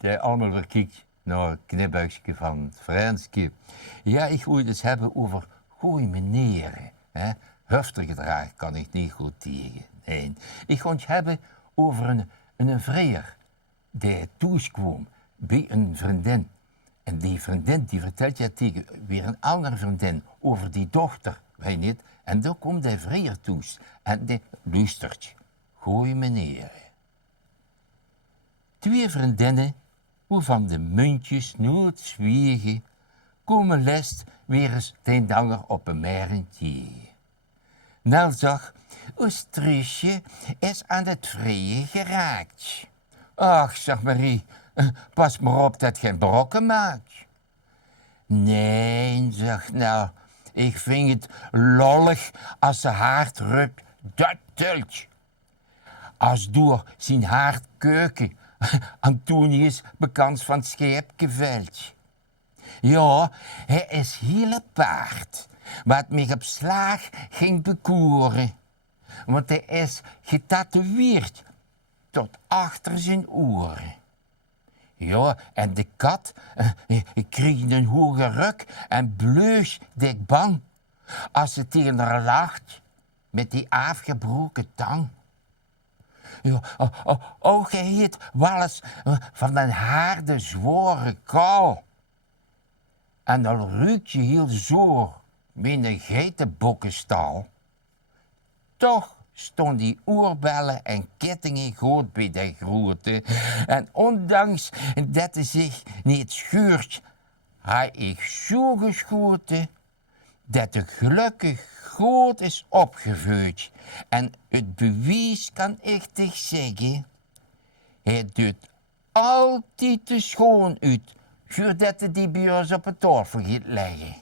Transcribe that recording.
die allemaal weer kijkt naar het knibuikje van het Franske. Ja, ik wil het eens hebben over goeie meneren. Hè? Huftergedrag kan ik niet goed tegen. Nee. Ik ga het hebben over een vrijer die thuiskwam bij een vriendin. En die vriendin die vertelt ja tegen weer een andere vriendin over die dochter, weet niet. En dan komt die vrijer thuis en die luistert. Goeie meneer. Twee vriendinnen, waarvan de muntjes nooit zwiegen, komen lest weer eens ten danger op een meren tegen. Nel zag, ons Truusje is aan het vrije geraakt. Ach, zegt Marie, pas maar op dat geen brokken maakt. Nee, zegt Nel, ik vind het lollig als ze haard rukt, dat telt. Als door zijn haard keuken, Antonius bekend van het scheepgeveld. Ja, hij is heel paard, wat mij op slaag ging bekoren. Want hij is getatoeëerd tot achter zijn oren. Ja, en de kat kreeg een hoge ruk en bleus dik bang. Als ze tegen haar lacht met die afgebroken tang. Ja, je heet wel eens van een harde, zware kou. En dan ruikt je heel zoor met een geitenbokkenstal. Toch stond die oorbellen en kettingen goed bij de grote. En ondanks dat hij zich niet scheurt, hij ik zo geschoten dat de gelukkig goed is opgevuurd. En het bewijs kan ik toch zeggen, hij doet altijd te schoon uit, voordat hij die bij ons op het tafel gaat leggen.